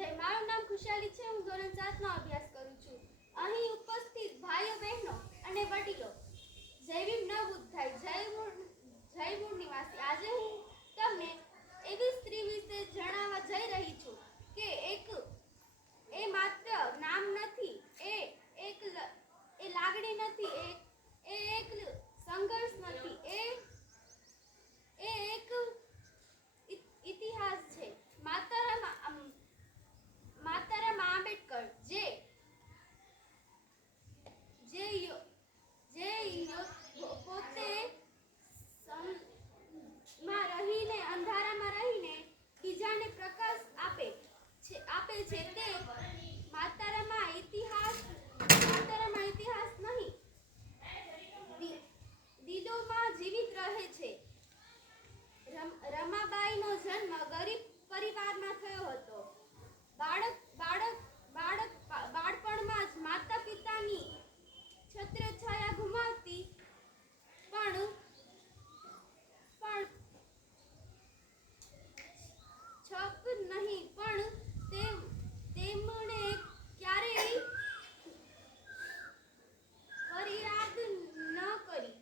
મારું નામ ખુશાલી છે. હું ધોરણ 7 નો અભ્યાસ કરું છું. અહીં ઉપસ્થિત ભાઈઓ બહેનો અને વડીલો, જય ભીમ ન બુદ્ધાય, જય મૂળ નિવાસી. આજે હું તમને એવી સ્ત્રી વિશે જણાવવા જઈ રહી છું કે એ માત્ર નામ નથી, એ લાગણી નથી, એ એક સંઘર્ષ નથી, એ એક ઇતિહાસ છે. માતારામ આંબેડકર પોતે અંધારામાં રહીને બીજાને પ્રકાશ આપે છે. તે માતારામાં ઇતિહાસ નહીં, દિલોમાં જીવિત રહે છે. રમાબાઈનો જન્મ ગરીબ પરિવારમાં થયો હતો. બાળપણમાં જ માતા પિતાની છત્રછાયા ગુમાવતી પણ છપ નહીં, પણ તેમણે ક્યારેય ફરિયાદ ન કરી.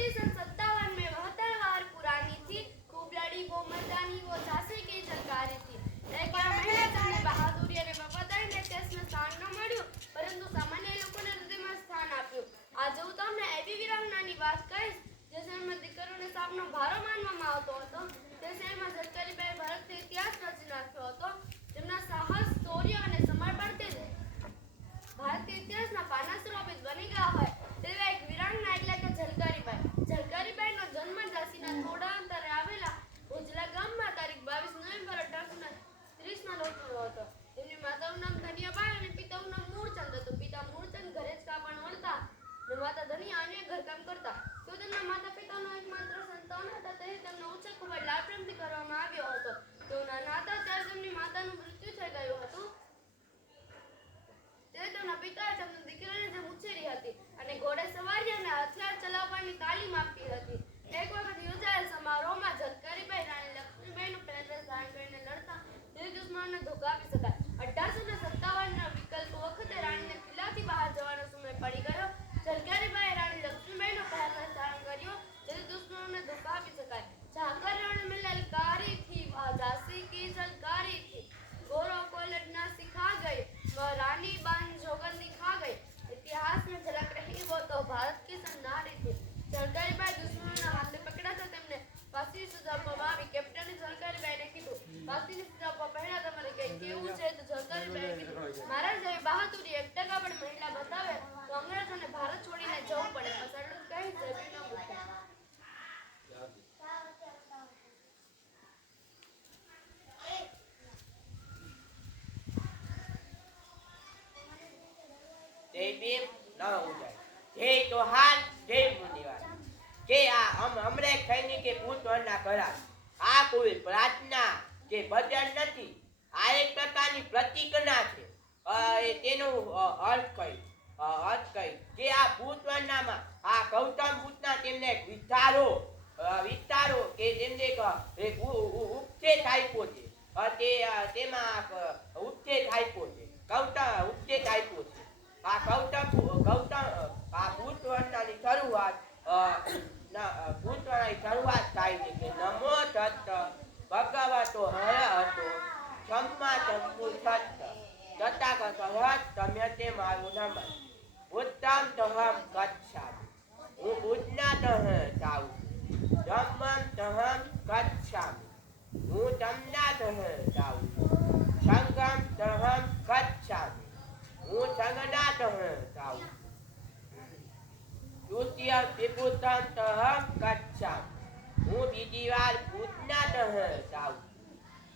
टूटी सन 57 में 72 वार पुरानी थी। खूब लड़ी वो मर्दानी, वो झांसी की झलकारी थी। एक વાર મહિલા તમને બહાદુરી અને વફાદારીને દેશને સ્થાન ન મળ્યું, પરંતુ સામાન્ય લોકોને હૃદયમાં સ્થાન આપ્યું. આજે હું તમને એવી વીરાંગનાની વાત કહીશ જે શહેરમાં દીકરીઓને સાપનો ભારો માનવામાં આવતો હતો. તે શહેરમાં ઝલકારીબાઈ ભારતનો ઇતિહાસ રચી નાખ્યો હતો. તેમના સાહસ, શૌર્ય અને સમર્પણથી ભારતીય ઇતિહાસના પાના સુશોભિત બની ગયા હોય તેવા એક વીરાંગના એટલે કે ઝલકારીબાઈ. ઝલકારીબાઈનો જન્મ ઝાંસીના થોડા અંતરે આવેલા ઉજલા ગામમાં તારીખ 22 નવેમ્બર 1830ના રોજ થયો હતો. તેમની માતાનું નામ ધનિયાબાઈ અને પિતાનું નામ મૂળચંદ હતું. પિતા મૂળચંદ ઘરે જ કાપડ વણતા અને માતા ધનિયા અન્ય ઘરકામ કરતા. તેઓ તેમના માતા પિતાનો એકમાત્ર સંતાન હતા, તેથી તેમનો ઉછેર ખૂબ જ લાડ પ્રેમથી કરવામાં આવ્યો હતો. તેઓ નાના હતા ત્યારે તેમની માતાનું મૃત્યુ થઈ ગયું હતું. ત્યારે તેમના પિતાએ તેમની દીકરીને જેમ ઉછેરી હતી અને ઘોડે સવારી અને હથિયાર ચલાવવાની તાલીમ આપી હતી. એક વખત યોજાયેલ સમારોહમાં ઝલકારીબાઈ રાણી લક્ષ્મીબાઈનું પહેરવેશ ધારણ કરીને લડતા તે દુશ્મનોને ધોકા આપી શકાય. 1857ના વિકલ્પ વખતે રાણીને કિલ્લાથી બહાર જવાનો સમય પડી ગયો. ઝલકારીબાઈએ રાણી લક્ષ્મીબાઈનો પહેરવેશ ધારણ કર્યો જેથી દુશ્મનોને ધોકા આપી શકાય. जाकर रण में ललकारी थी, वह झांसी की झलकारी थी. गौरव को लड़ना सिखा गई, वह रानी बन जोगंदी खा गई. इतिहास में झलक रही वो तो भारत की नारी थी. ઝલકારીબાઈ દુશ્મનોના હાથે પકડાતા તેમને ફાંસીની સજા આપવામાં આવી. કેપ્ટને ઝલકારીબાઈને કીધું, ફાંસીની સજા આપવા પહેલા તમારે કઈ કેવું છે? તો ઝલકારીબાઈએ કીધું, મારા જેવી બહાદુરી 1% પણ મહિલા બતાવે તો અંગ્રેજોને ભારત છોડીને જવું પડે. પછાડું કહી જવી ન મૂકે. જય ભીમ, નવ ઉદય, જય જોહાર, જય મુનિવાર. કે આ હમણે ખૈની કે ભૂતવરના કરાર આ કોઈ પ્રાર્થના કે ભજન નથી, આ એક પ્રકારની પ્રતિજ્ઞા છે. તેનો અર્થ કઈ કે આ ભૂતવરનામાં આ ગૌતમ બુદ્ધના તેમને વિચારો કે તેમને એક ઉપદેશ આપ્યો છે. તેમાં ઉપદેશ આપ્યો છે, ઉપદેશ આપ્યો છે. આ ભૂતવર્ણની શરૂઆત થાય છે કે નમો તત્ત ભગવતો હરહતો ક્ષમા સંપુષત્ત તથાગત તમ્યતે મારું નમઃ બુદ્ધમ તહમ ગચ્છામિ. હું બુદ્ધના તહ જાઉં. ધમ્મમ તહમ ગચ્છામિ. હું ધમ્મના તહ જાઉં. સંઘમ તહમ ગચ્છામિ. હું સંઘના તહ જાઉં. તૃતીય વિભૂતમ તહમ ગચ્છામિ. હું બીજી વાર બુદ્ધના તહ જાઉં.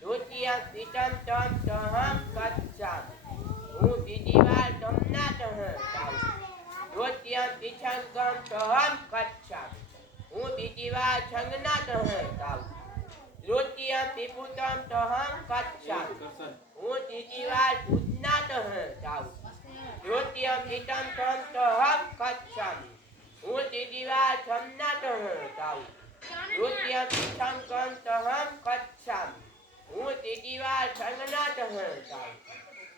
તૃતીય વિતમ તમ તહમ ગચ્છામિ. હું બીજી વાર ધમ્મના તહ જાઉં. તૃતીય વિસંગમ તહમ ગચ્છામિ. હું બીજી વાર સંઘના તહ જાઉં. તૃતીય વિભૂતમ તહમ ગચ્છામિ. હું ત્રીજી વાર બુદ્ધના તહ જાઉં. તૃતીય વિતમ તમ તહમ ગચ્છામિ. હું ત્રીજી વાર ધમ્મના તહ જાઉં. તૃતીય વિસંગમ તહમ ગચ્છામિ. હું ત્રીજી વાર સંઘના તહ જાઉં.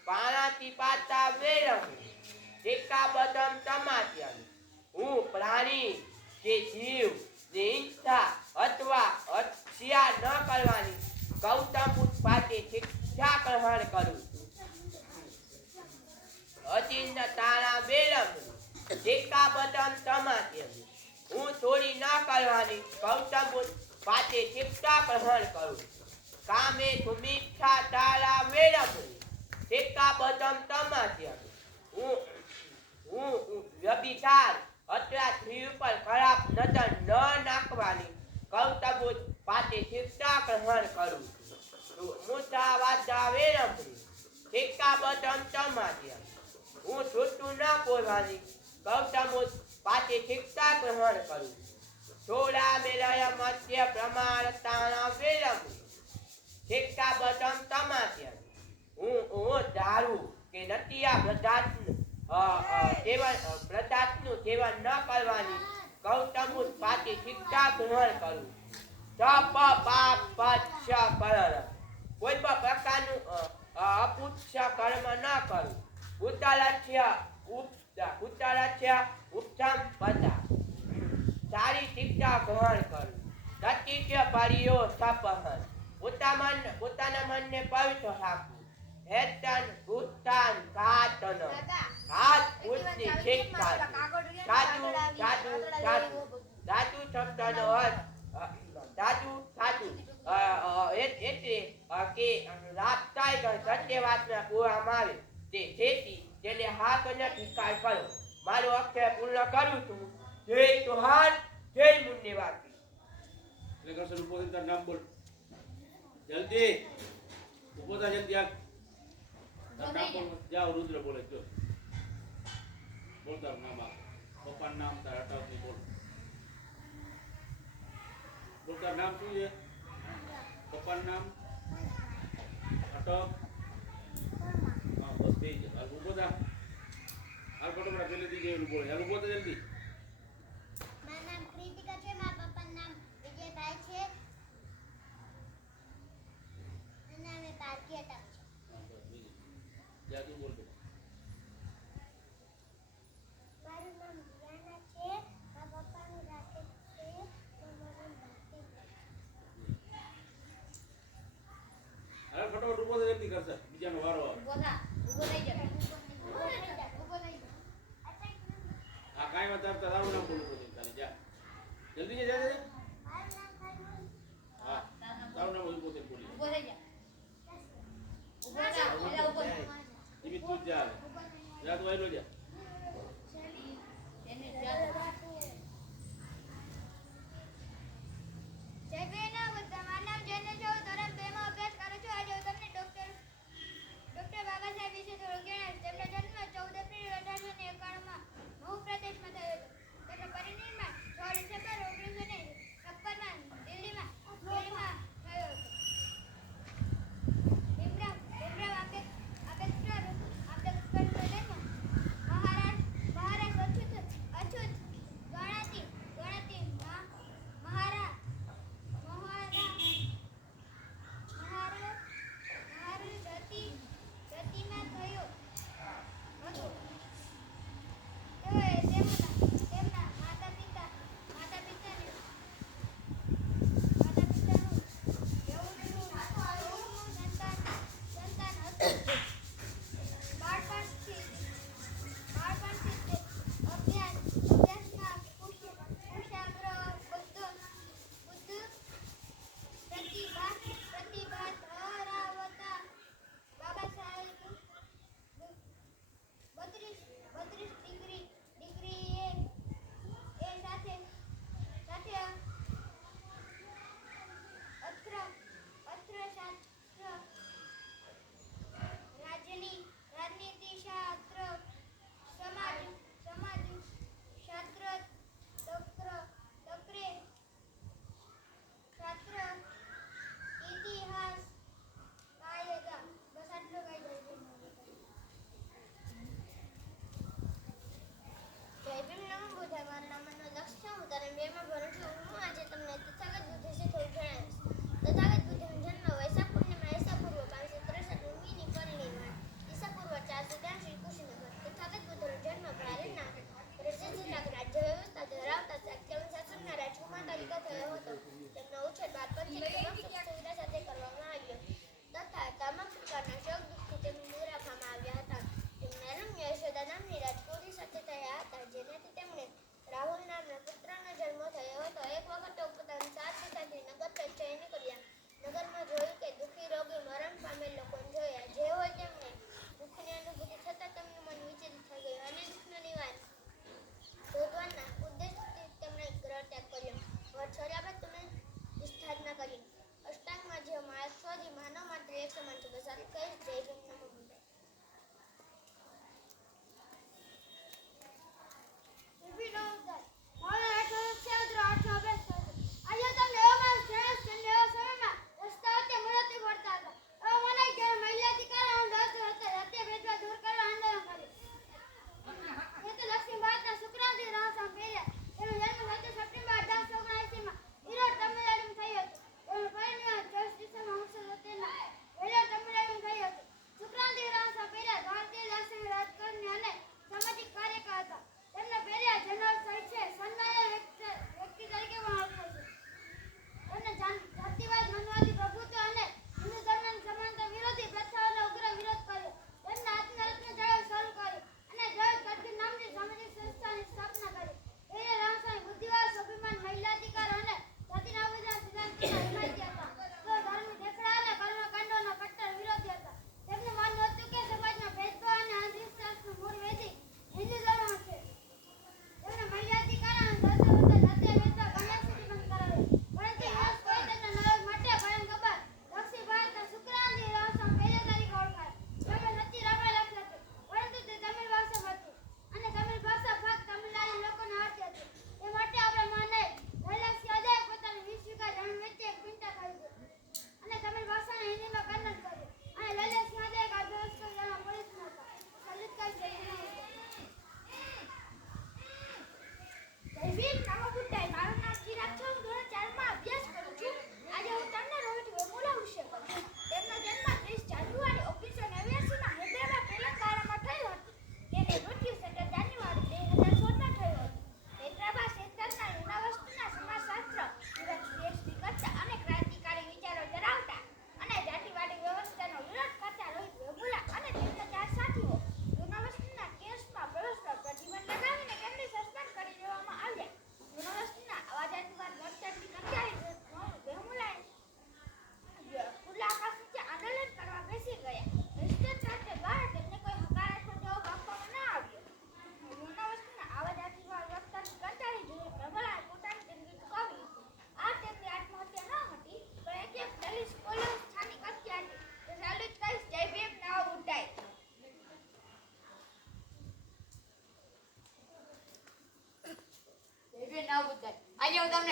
પાણાથી પાતા વેરમ સિક્કાબદ્ધમ સમાદ્યમિ. હું પ્રાણી કે જીવ ને હિંસા અથવા હત્યા ન કરવાની ગૌતમ બુદ્ધ પાસે શિક્ષા ગ્રહણ કરું છું. અચિંત તારા વેરમ સિક્કાબદ્ધમ સમાદ્યમિ. હું ચોરી ન કરવાની ગૌતમ બુદ્ધ પાસે શિક્ષા ગ્રહણ કરું. કામે સુમિચ્છા તારા વેરમ સિક્કાબદ્ધમ સમાદ્યમિ. હું વ્યભિચાર અથવા સ્ત્રી ઉપર ખરાબ નજર ન નાખવાની ગૌતમ બુદ્ધ પાસે શિક્ષા ગ્રહણ કરું છું. મુસાવાદા વેરમ સિક્કાબદ્ધમ સમાદ્યમિ. હું જૂઠું ન બોલવાની ગૌતમ બુદ્ધ પાસે શિક્ષા ગ્રહણ કરું. થોડા મેળય મધ્ય પ્રમાણતાના વેરમ સિક્કાબદ્ધમ સમાદ્યમિ. હું દારૂ કે નટિયા પદાર્થનું સેવન ન કરવાની ગૌતમ બુદ્ધ પાસે શિક્ષા ગ્રહણ કરું. તપ પાપ પચ્છ કરણ કોઈ પણ પ્રકારનું અપુચ્છ કર્મ ન કરું. ઉત્તરસ્ય ઉત્તમ પદા સારી શિક્ષા ગ્રહણ કરવી. સતીત્ય પરિયો સપહન. પોતાના મનને પવિત્ર રાખવું. હેતન ભૂતાન ઘાતન. ઘાત ભૂતની શિક્ષા છે. સાધુ સાધુ સાધુ. સાધુ શબ્દનો અર્થ સાધુ સાધુ એટલે કે લાભદાયક સત્ય વાતના કહેવામાં આવે તે તેથી તેને હા કે નથી કાય કરો. મારો અક્ષર પૂર્ણ કરું છું. જય તુહાર જય મુનિવાસી. એટલે કરશે ઉભો થઈને તારું નામ બોલ જલ્દી ઉભો થા જલ્દી આ તારું નામ બોલ જાઓ રુદ્ર બોલે જો બોલ તારું નામ આ પપ્પાનું નામ તારા અટાવ ની બોલ બોલ તારું નામ શું છે પપ્પાનું નામ અટક હા બસ થઈ ગયો હાલ ઉભો થા હાલ ફટોફટ પહેલેથી જેવું બોલે હાલ ઉભો થા જલ્દી મારું નામ કૃતિકા છે મારા પપ્પાનું નામ વિજયભાઈ છે અને અમે પારકી હતા જા તું બોલ દે મારું નામ દિયાના છે મારા પપ્પાનું રાકેશ છે મારું નામ ભારતી છે હાલ ફટોફટ ઉભો થા જલ્દી કરશે બીજાનો વારો આવે આ કાંઈ વાત આવતા તારું નામ બોલું પડે તારે જા જલ્દી જા જા મારું નામ ખાલી હા તારું નામ ઉભો થઈને બોલી ધીમે તું જ જા જા તું આયલો જા જય બેના બધા મારું નામ જયને છો ધોરણ 2 માં અભ્યાસ કરું છું આજે હું તમને ડોક્ટર બાબા સાહેબ વિશે થોડું જણાવીશ તેમનો જન્મ 14 એપ્રિલ 1891 માં મહુ પ્રદેશમાં થયો હતો તેમનું પરિનિર્વાણ 6 ડિસેમ્બર 1956 માં દિલ્હીમાં થયો હતો ભીમરાવ આંબેડકરનો જન્મ 5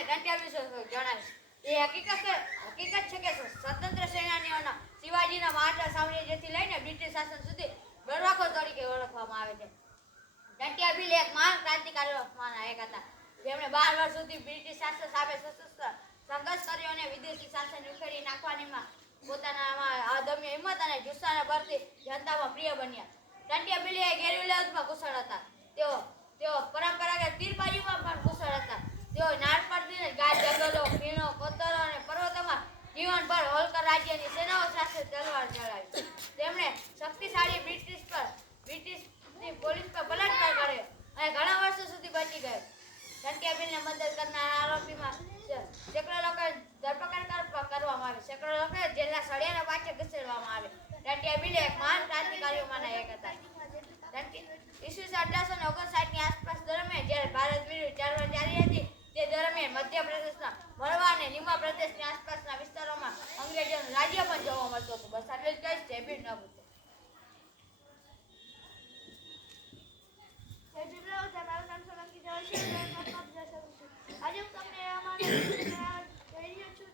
ટંટ્યા વિશે જણાવીશ. એ હકીકત છે કે સ્વતંત્ર સેનાનીઓના શિવાજીના મહારાજા સામ્રાજ્યથી લઈને બ્રિટિશ શાસન સુધી બળવાખોર તરીકે ઓળખવામાં આવે છે. ટંટ્યા ભીલ એક મહાન ક્રાંતિકારીઓમાંના એક હતા, જેમણે 12 વર્ષ સુધી બ્રિટિશ શાસન સામે સશસ્ત્ર સંઘર્ષ કર્યો અને વિદેશી શાસન ઉખેડી નાખવાનીમાં પોતાનામાં અદમ્ય હિંમત અને જુસ્સાના બળથી જનતામાં પ્રિય બન્યા. ટંટ્યા ભીલ એ ગેરિલા યુદ્ધમાં કુશળ હતા. તેઓ પરંપરાગત તીરબાજીમાં પણ કુશળ હતા. તેઓ નાનપણથી જ ગાઢ જંગલો, ખીણો, કોતરો અને પર્વતોમાં જીવનભર હોલકર રાજ્યની સેનાઓ સાથે તલવાર ચલાવી. તેમણે શક્તિશાળી બ્રિટિશની પોલીસ પર બલાત્કાર કર્યો અને ઘણા વર્ષો સુધી બચી ગયો. ટંટ્યા ભીલને મદદ કરનાર આરોપીમાં સેંકડો લોકોની ધરપકડ કરવામાં આવી. સેંકડો લોકોને જેલના સળિયાના પાછળ ખસેડવામાં આવે. ટંટ્યા ભીલ એક મહાન ક્રાંતિકારીઓમાંના એક હતા. ઈસવીસન 1859 ની આસપાસ દરમિયાન જ્યારે ભારત વિરુદ્ધ ચળવળ ચાલી હતી, તે દરમિયાન મધ્યપ્રદેશના મળવા અને નિમા પ્રદેશની આસપાસના વિસ્તારોમાં અંગ્રેજોનું રાજ્ય પણ જોવા મળતું હતું. બસ આટલું જ કહીશ. જય ભીમ ન ભૂલતા. મારું નામ સોલંકી જવાહર છે. આજે હું તમને અમારા જઈ રહ્યો છું.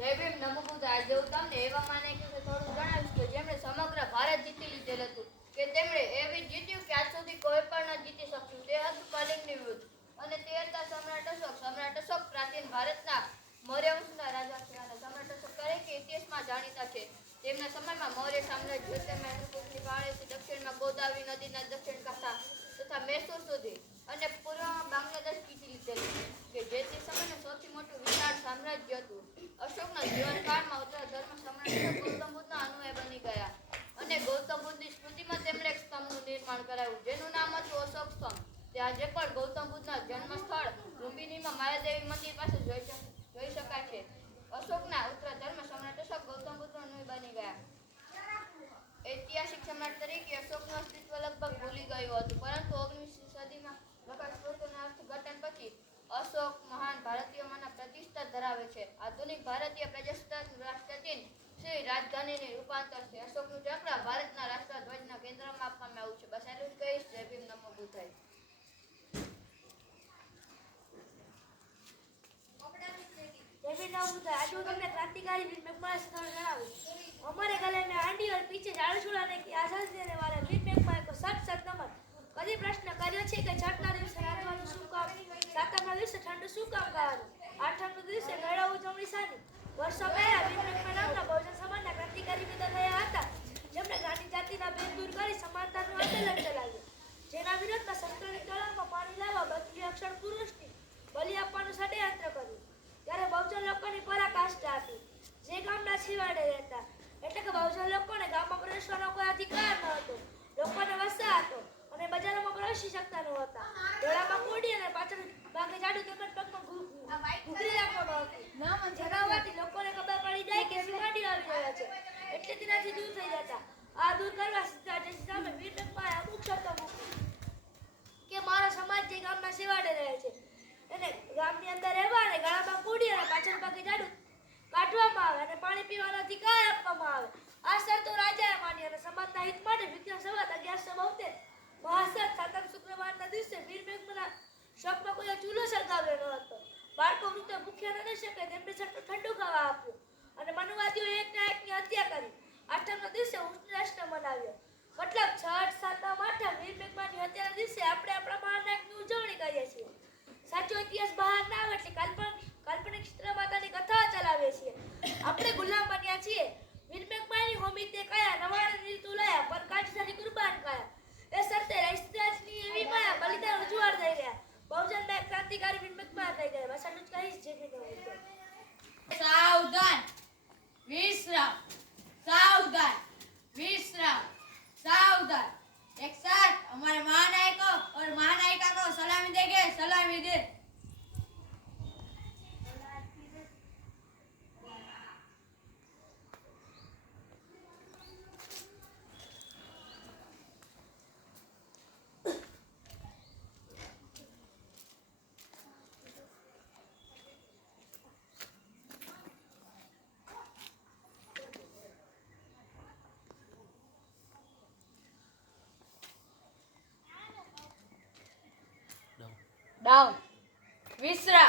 જય ભીમ નમો બુદ્ધાય. આજે હું તમને એવા માને કે થોડું જણાવીશ કે જેમણે સમગ્ર ભારત જીતી લીધેલ હતું, કે તેમણે એવી જીત્યું કે આજ સુધી કોઈ પણ ન જીતી શક્યું. તે હતું કલિંગની યુદ્ધ, અને તે હતા સમ્રાટ અશોક. સમ્રાટ અશોક પ્રાચીન ભારતના મૌર્ય વંશના રાજા છે અને સમ્રાટ અશોક તરીકે ઇતિહાસમાં જાણીતા છે. તેમના સમયમાં મૌર્ય સામ્રાજ્ય તેમાં હિંદુકુશની પાળેથી દક્ષિણમાં ગોદાવરી નદીના દક્ષિણ કાંઠા તથા મૈસૂર સુધી અને પૂર્વમાં બાંગ્લાદેશ જીતી લીધેલું, કે જે તે સમયનું સૌથી મોટું વિશાળ સામ્રાજ્ય હતું. અશોકના જીવનકાળમાં ઉત્તર ધર્મ સમ્રાટ ગૌતમ બુદ્ધના અનુયાયી બની ગયા અને ગૌતમ બુદ્ધની સ્મૃતિમાં તેમણે એક સ્તંભનું નિર્માણ કરાવ્યું, જેનું નામ હતું અશોક સ્તંભ. તે આજે પણ ગૌતમ બુદ્ધના જન્મ સ્થળ લુંબિનીમાં માયાદેવી મંદિર પાસે જોઈ શકાય છે. અશોકના ઉત્તર ધર્મ સમ્રાટ અશોક ગૌતમ બુદ્ધનો અનુયાયી બની ગયા. ઐતિહાસિક સમ્રાટ તરીકે અશોકનું અસ્તિત્વ લગભગ ભૂલી ગયું હતું, પરંતુ 19મી સદીમાં પ્રકાશ સ્ત્રોતોના અર્થઘટન પછી અશોક મહાન ભારતીયોમાંના પ્રતિષ્ઠા ધરાવે છે. આધુનિક ભારતીય પ્રજાસત્તાક રાષ્ટ્રચિહ્ન શ્રી રાજધાનીની રૂપાંતર છે. અશોકનું ચક્ર ભારતના રાષ્ટ્રધ્વજના કેન્દ્રમાં આપવામાં આવ્યું છે. બસ એટલું જ કહીશ. જય ભીમ નમો બુદ્ધાય. आज હું તમને क्रांतिकारी वीर मेघमाल से थोड़ा जણાવીશ. हमारे गले में आंडी और पीछे झाड़ू छुड़ाने की आजादी देने वाले वीर मेघमाल को सत सत नमन. कभी प्रश्न કર્યો છે કે છઠના દિવસે રાંધવાનું શું કામ, સાતમના દિવસે ઠંડુ શું કામ ખાવાનું, આઠમના દિવસે મેળા ઉજવણી શાની? વર્ષો પહેલા વીર મેઘમાલ નામના બહુજન સમાજના ક્રાંતિકારી પેદા થયા હતા, જેમણે જ્ઞાતિ જાતિના ભેદ દૂર કરી સમાનતાનું આંદોલન ચલાવ્યું, જેના વિરોધમાં શસ્ત્રની તળાવમાં પાણી લાવવા બદલી અક્ષર પુરુષની બલિ આપવાનું ષડયંત્ર કર્યું. ત્યારે બહુજન લોકોની પરાકાષ્ઠા હતી. જે ગામના છેવાડે રહેતા, એટલે કે બહુજન લોકોને ગામમાં પ્રવેશવાનો કોઈ અધિકાર ન હતો. લોકોને વસા હતો અને બજારોમાં પ્રવેશી શકતા ન હતા. ગળામાં કોડી અને પાછળ ભાગે જાડું તેમજ પગમાં ઘૂઘરી રાખવામાં હતી. જેના હોવાથી લોકોને ખબર પડી જાય કે સીમાડી આવી રહ્યા છે, એટલે તેનાથી દૂર થઈ જતા. આ દૂર કરવા સીતાજી સામે વીર મેઘમાલે અમુક શરતો મૂકી કે મારો સમાજ જે ગામના છેવાડે રહે છે એને ગામની અંદર રહેવા અને ગળામાં કોડી અને પાછળ ભાગે જાડું કાઢવામાં આવે અને પાણી પીવાનો અધિકાર આપવામાં આવે. આ શરતો રાજાએ માની અને સમાજના હિત માટે વિક્રમ સંવત 1172 મહાસત સાતમ શુક્રવારના દિવસે વીર મેઘમાલના શોકમાં કોઈ ચૂલો સળગાવ્યો ન હતો. બાળકો વૃદ્ધો ભૂખ્યા ન રહી શકે તેમને ઠંડુ ખાવા આપ્યું અને મનુવાદીઓએ એકના એકની હત્યા કરી. આઠમના દિવસે ઉષ્ણ રાષ્ટ્ર મનાવ્યો. મતલબ છઠ, સાતમ, આઠમ વીર મેઘમાલની હત્યાના દિવસે આપણે આપણા મહાનાયકની ઉજવણી કરીએ છીએ. સાચો ઇતિહાસ બહાર ના આવે એટલે કાલ્પનિક ચિત્રમાતાની કથા ચલાવીએ છીએ. આપણે ગુલામ બન્યા છીએ. વીર મેઘમાલની હોમી તે કયા નવાણે નીલ તુલાયા પર કાઠી કુરબાન કયા. એ શરતે રાષ્ટ્રની એવી માયા બલિદાન ઉજવાળ થઈ રહ્યા. બહુજનના એક ક્રાંતિકારી વીર મેઘમાલ થઈ ગયા. બસ આટલું જ કહીશ. જય ભીમ. સાવધાન, વિશ્રામ, સાવધાન, વિશ્રામ, સાવધાન. ડાઉન. વિશ્રામ.